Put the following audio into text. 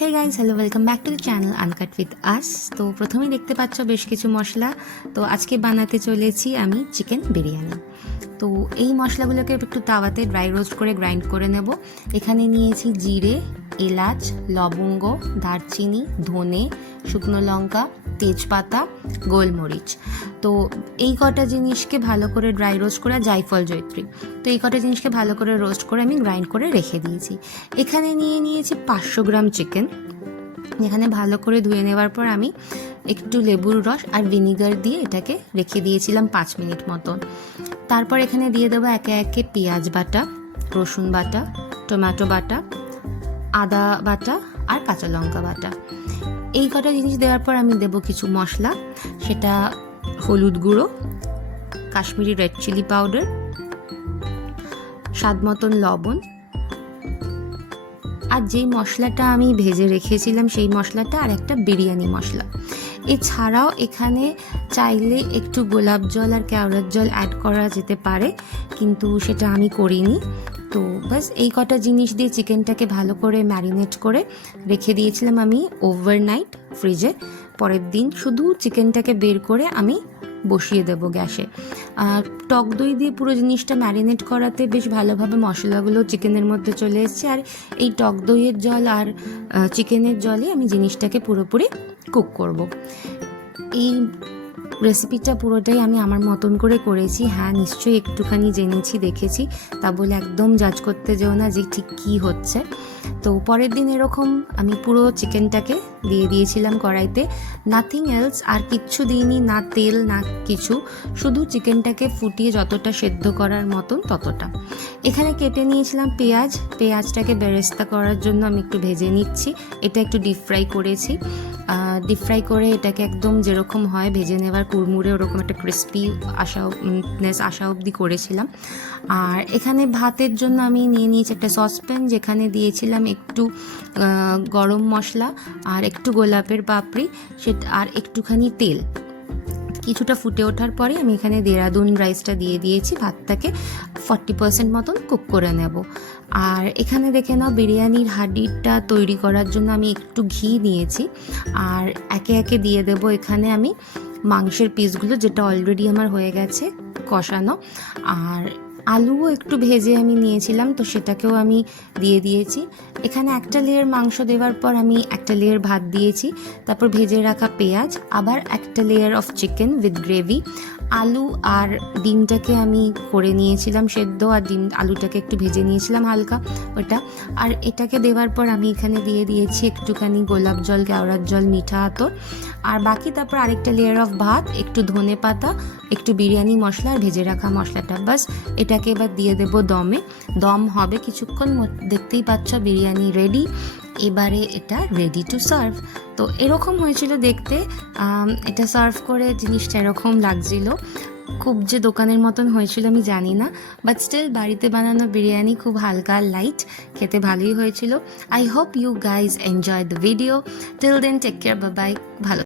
Hey guys, hello, welcome back to the channel uncut with us. তো প্রথমেই দেখতে পাচ্ছ বেশ কিছু মশলা। তো আজকে বানাতে চলেছি আমি চিকেন বিরিয়ানি। তো এই মশলাগুলোকে একটু তাওয়াতে ড্রাই রোস্ট করে গ্রাইন্ড করে নেব। এখানে নিয়েছি জিরে, এলাচ, লবঙ্গ, দারচিনি, ধনে, শুকনো লঙ্কা, তেজপাতা, গোলমরিচ। তো এই কটা জিনিসকে ভালো করে ড্রাই রোস্ট করে, জায়ফল, জয়ত্রী, তো এই কটা জিনিসকে ভালো করে রোস্ট করে আমি গ্রাইন্ড করে রেখে দিয়েছি। এখানে নিয়েছি 500 গ্রাম চিকেন। এখানে ভালো করে ধুয়ে নেওয়ার পর আমি একটু লেবুর রস আর ভিনিগার দিয়ে এটাকে রেখে দিয়েছিলাম 5 মিনিট মতন। তারপর এখানে দিয়ে দেবো একে একে পেঁয়াজ বাটা, রসুন বাটা, টমেটো বাটা, আদা বাটা আর কাঁচা লঙ্কা বাটা। এই কটা জিনিস দেওয়ার পর আমি দেবো কিছু মশলা, সেটা হলুদ গুঁড়ো, কাশ্মীরি রেড চিলি পাউডার, স্বাদ মতন লবণ, আর যেই মশলাটা আমি ভেজে রেখেছিলাম সেই মশলাটা, আর একটা বিরিয়ানি মশলা। এছাড়াও এখানে চাইলে একটু গোলাপ জল আর কেওড়ার জল অ্যাড করা যেতে পারে, কিন্তু সেটা আমি করিনি। তো বাস এই কটা জিনিস দিয়ে চিকেনটাকে ভালো করে ম্যারিনেট করে রেখে দিয়েছিলাম আমি ওভারনাইট ফ্রিজে। পরের দিন শুধু চিকেনটাকে বের করে আমি বসিয়ে দেবো গ্যাসে। আর টক দই দিয়ে পুরো জিনিসটা ম্যারিনেট করাতে বেশ ভালোভাবে মশলাগুলো চিকেনের মধ্যে চলে এসেছে। আর এই টক দইয়ের জল আর চিকেনের জলে আমি জিনিসটাকে পুরোপুরি কুক করব। এই রেসিপিটা পুরোটাই আমি আমার মতন করে করেছি। হ্যাঁ, নিশ্চয়ই একটুখানি জেনেছি, দেখেছি, তা বলে একদম জাজ করতে যেও না যে ঠিক কী হচ্ছে। তো পরের দিন এরকম আমি পুরো চিকেনটাকে দিয়ে দিয়েছিলাম কড়াইতে, নাথিং এলস, আর কিচ্ছু দিইনি, না তেল না কিছু, শুধু চিকেনটাকে ফুটিয়ে যতটা সেদ্ধ করার মতন ততটা। এখানে কেটে নিয়েছিলাম পেঁয়াজটাকে বেরেস্তা করার জন্য আমি একটু ভেজে নিচ্ছি। এটা একটু ডিপ ফ্রাই করেছি। ডিপ ফ্রাই করে এটাকে একদম যেরকম হয় ভেজে নেওয়ার কুড়মুড়ে, ওরকম একটা ক্রিস্পি আসা অবধি করেছিলাম। আর এখানে ভাতের জন্য আমি নিয়ে নিয়েছি একটা সসপ্যান, যেখানে দিয়েছিলাম একটু গরম মশলা আর একটু গোলাপের পাপড়ি, সেটা আর একটুখানি তেল। কিছুটা ফুটে ওঠার পরে আমি এখানে দেরাদুন রাইসটা দিয়ে দিয়েছি, ভাতটাকে 40% মতন কুক করে নেব। আর এখানে দেখে নাও, বিরিয়ানির হাঁড়িটা তৈরি করার জন্য আমি একটু ঘি নিয়েছি, আর একে একে দিয়ে দেব এখানে আমি মাংসের পিসগুলো, যেটা অলরেডি আমার হয়ে গেছে কষানো। আর আলুও একটু ভেজে আমি নিয়েছিলাম, তো সেটাকেও আমি দিয়ে দিয়েছি। এখানে একটা লেয়ার মাংস দেওয়ার পর আমি একটা লেয়ার ভাত দিয়েছি, তারপর ভেজে রাখা পেঁয়াজ, আবার একটা layer of chicken with gravy, আলু আর ডিমটাকে আমি করে নিয়েছিলাম সেদ্ধ, আর আলুটাকে একটু ভেজে নিয়েছিলাম হালকা ওটা। আর এটাকে দেওয়ার পর আমি এখানে দিয়ে দিয়েছি একটুখানি গোলাপ জল, কেওড়ার জল, মিঠা আতর, আর বাকি তারপর আরেকটা লেয়ার অফ ভাত, একটু ধনে পাতা, একটু বিরিয়ানি মশলা আর ভেজে রাখা মশলাটা। বাস এটাকে এবার দিয়ে দেবো দমে। দম হবে কিছুক্ষণ, দেখতেই পাচ্ছ বিরিয়ানি রেডি। এবারে এটা রেডি টু সার্ভ। তো এরকম হয়েছিল দেখতে। এটা সার্ভ করে জিনিসটা এরকম লাগছিল, খুব যে দোকানের মতন হয়েছিল আমি জানি না, বাট স্টিল বাড়িতে বানানো বিরিয়ানি খুব হালকা লাইট, খেতে ভালোই হয়েছিল। I hope you guys enjoy the video. Till then take care, bye bye, ভালো।